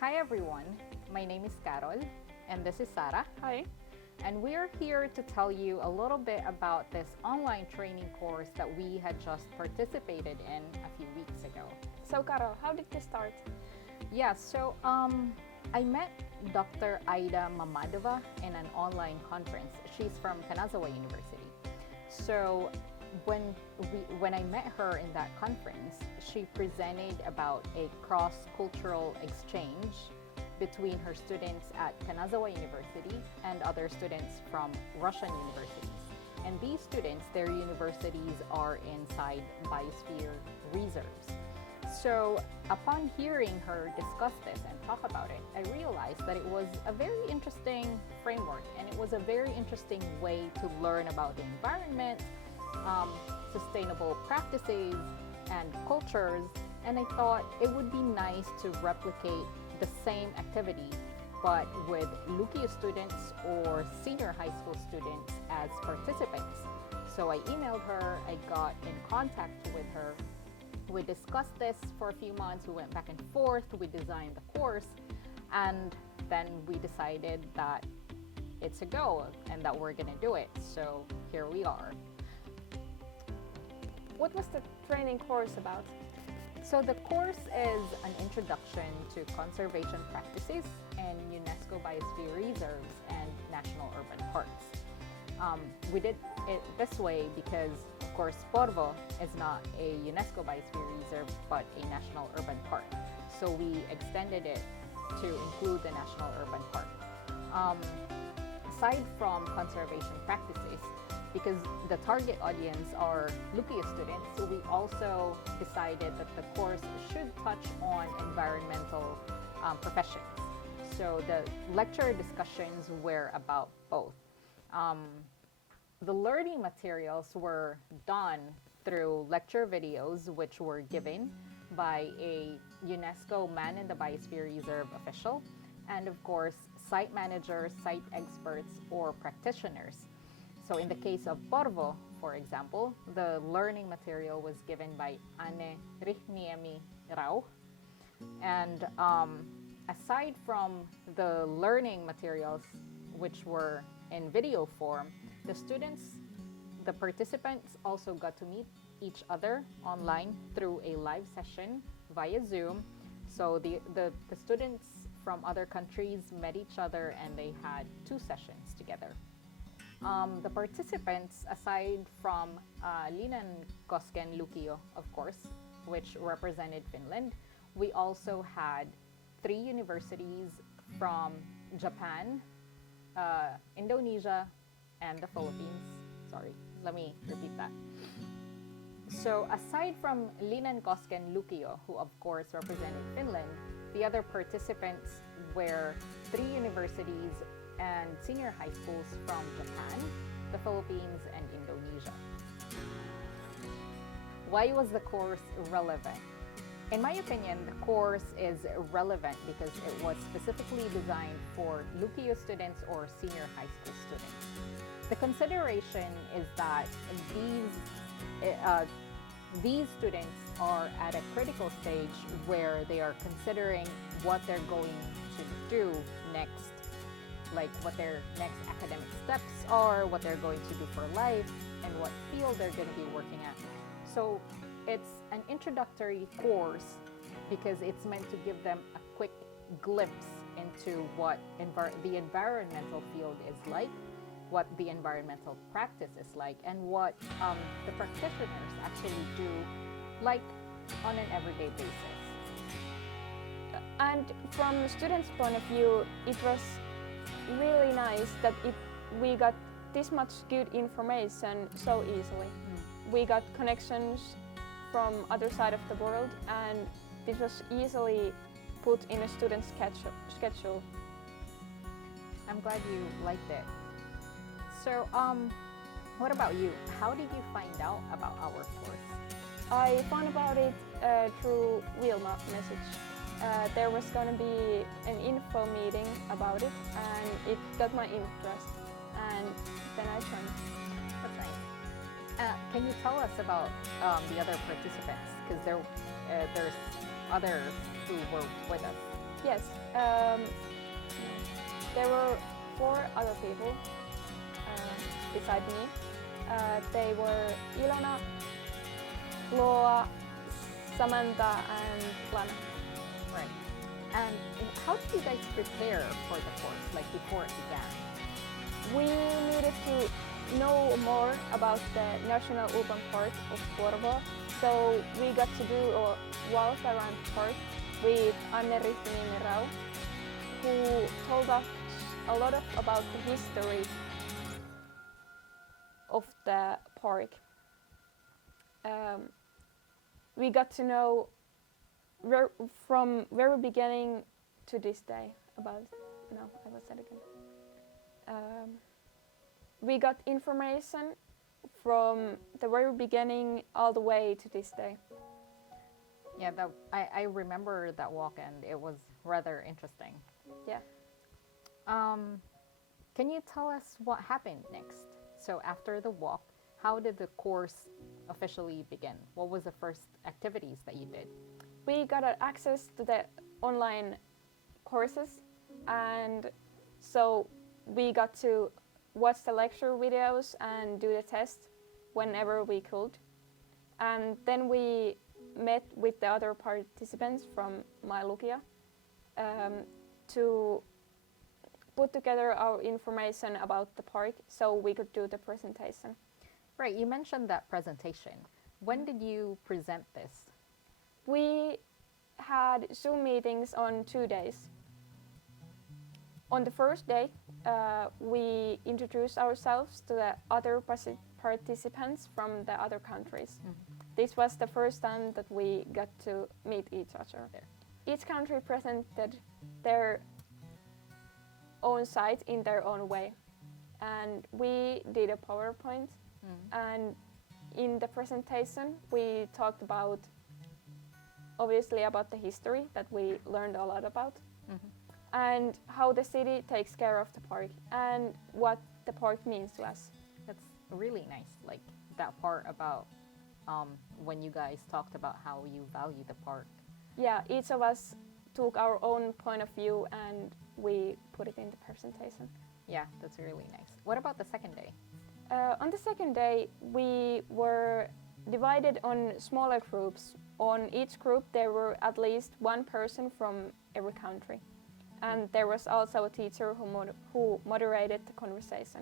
Hi everyone, my name is Carol and this is Sarah. Hi. And we are here to tell you a little bit about this online training course that we had just participated in a few weeks ago. So Carol, how did this start? I met Dr. Aida Mamadova in an online conference. She's from Kanazawa University. So when I met her in that conference, she presented about a cross-cultural exchange between her students at Kanazawa University and other students from Russian universities. And these students, their universities are inside biosphere reserves. So upon hearing her discuss this and talk about it, I realized that it was a very interesting framework and it was a very interesting way to learn about the environment, sustainable practices and cultures, and I thought it would be nice to replicate the same activity but with Lukio students or senior high school students as participants. So I emailed her, I got in contact with her, we discussed this for a few months, we went back and forth, we designed the course, and then we decided that it's a go and that we're gonna do it. So here we are. What was the training course about? So the course is an introduction to conservation practices in UNESCO Biosphere Reserves and National Urban Parks. We did it this way because, of course, Porvo is not a UNESCO Biosphere Reserve but a National Urban Park. So we extended it to include the National Urban Park. Aside from conservation practices, because the target audience are Lukio students, so we also decided that the course should touch on environmental professions. So the lecture discussions were about both. The learning materials were done through lecture videos which were given by a UNESCO Man in the Biosphere Reserve official, and of course site managers, site experts, or practitioners. So in the case of Porvo, for example, the learning material was given by Anne Rihniemi Rau. And aside from the learning materials, which were in video form, the participants also got to meet each other online through a live session via Zoom. So the students from other countries met each other and they had 2 sessions together. The participants, aside from Linnankosken Lukio, of course, which represented Finland, we also had 3 universities from Japan, Indonesia, and the Philippines. Sorry, let me repeat that. So aside from Linnankosken Lukio, who of course represented Finland, the other participants were 3 universities and senior high schools from Japan, the Philippines, and Indonesia. Why was the course relevant? In my opinion, the course is relevant because it was specifically designed for Lukio students or senior high school students. The consideration is that these students are at a critical stage where they are considering what they're going to do next, like what their next academic steps are, what they're going to do for life, and what field they're going to be working at. So it's an introductory course because it's meant to give them a quick glimpse into what the environmental field is like, what the environmental practice is like, and what the practitioners actually do like on an everyday basis. And from the students' point of view, it was really nice that we got this much good information so easily. We got connections from other side of the world, and this was easily put in a student's schedule. I'm glad you liked it. So, what about you? How did you find out about our course? I found about it through Wilma message. There was going to be an info meeting about it, and it got my interest, and then I joined. That's nice. Can you tell us about the other participants? Because there's others who were with us. Yes, there were 4 other people beside me. They were Ilona, Loa, Samantha, and Lana. Right. And how did you guys prepare for the course, like before it began? We needed to know more about the National Urban Park of Porvoo, so we got to do a walk around the park with Anne-Riitti Nimirau, who told us a lot about the history of the park. We got to know from very beginning to this day about, no, I will say it again. We got information from the very beginning all the way to this day. Yeah, I remember that walk and it was rather interesting. Yeah. Can you tell us what happened next? So after the walk, how did the course officially begin? What was the first activities that you did? We got access to the online courses, and so we got to watch the lecture videos and do the test whenever we could. And then we met with the other participants from my Lukio to put together our information about the park so we could do the presentation. Right, you mentioned that presentation. When did you present this? We had Zoom meetings on 2 days. On the first day, we introduced ourselves to the other participants from the other countries. This was the first time that we got to meet each other. Each country presented their own site in their own way. And we did a PowerPoint. And in the presentation, we talked about, obviously, about the history that we learned a lot about, and how the city takes care of the park and what the park means to us. That's really nice, like that part about when you guys talked about how you value the park. Yeah, each of us took our own point of view and we put it in the presentation. Yeah, that's really nice. What about the second day? On the second day, we were divided on smaller groups. On each group, there were at least one person from every country. And there was also a teacher who moderated the conversation.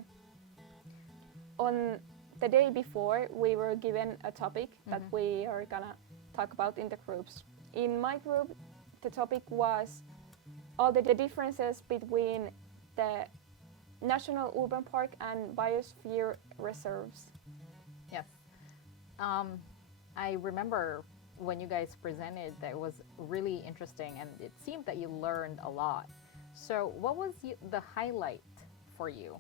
On the day before, we were given a topic that we are gonna talk about in the groups. In my group, the topic was all the differences between the National Urban Park and Biosphere Reserves. Yes. I remember when you guys presented that it was really interesting and it seemed that you learned a lot. So what was the highlight for you?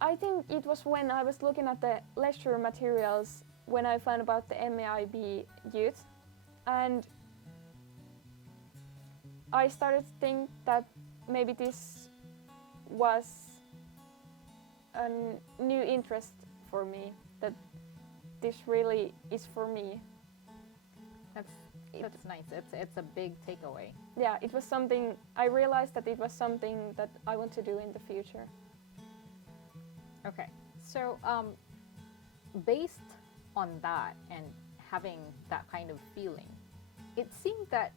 I think it was when I was looking at the lecture materials when I found about the MAIB youth, and I started to think that maybe this was a new interest for me, that this really is for me. That's nice. It's a big takeaway. Yeah, it was something, I realized that it was something that I want to do in the future. Okay, so based on that and having that kind of feeling, it seemed that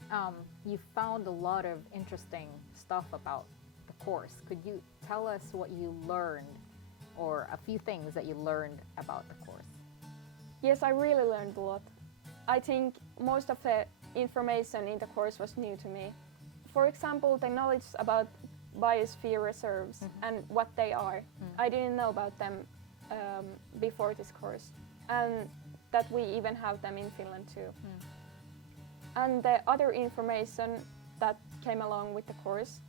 you found a lot of interesting stuff about the course. Could you tell us what you learned or a few things that you learned about the course? Yes, I really learned a lot. I think most of the information in the course was new to me. For example, the knowledge about biosphere reserves and what they are. I didn't know about them before this course, and that we even have them in Finland too. And the other information that came along with the course,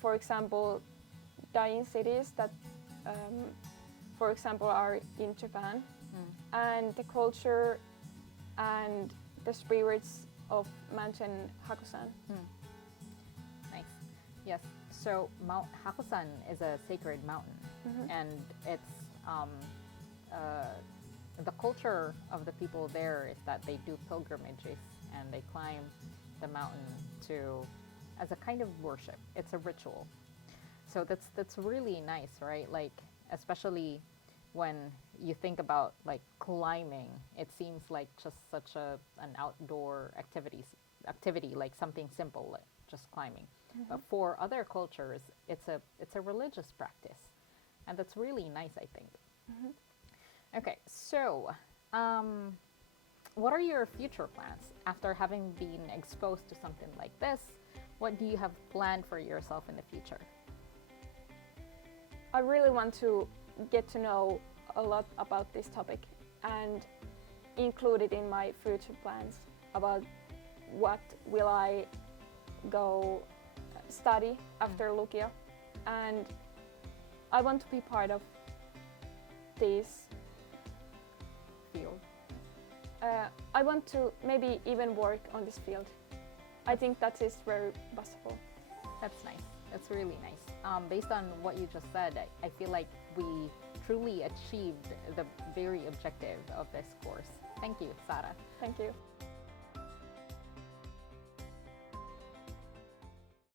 for example, dying cities that, for example, are in Japan, and the culture and the spirits of Manchen Hakusan. Nice. Yes. So Mount Hakusan is a sacred mountain, and it's the culture of the people there is that they do pilgrimages and they climb the mountain to as a kind of worship. It's a ritual. So that's really nice, right? Like especially when you think about like climbing, it seems like just such an outdoor activity, like something simple, like just climbing. But for other cultures, it's a religious practice, and that's really nice, I think. Okay, so what are your future plans after having been exposed to something like this? What do you have planned for yourself in the future? I really want to get to know a lot about this topic and include it in my future plans about what will I go study after Lukio, and I want to be part of this Field. I want to maybe even work on this field. I think that is very possible. That's nice. That's really nice. Based on what you just said, I feel like we truly achieved the very objective of this course. Thank you, Sara. Thank you.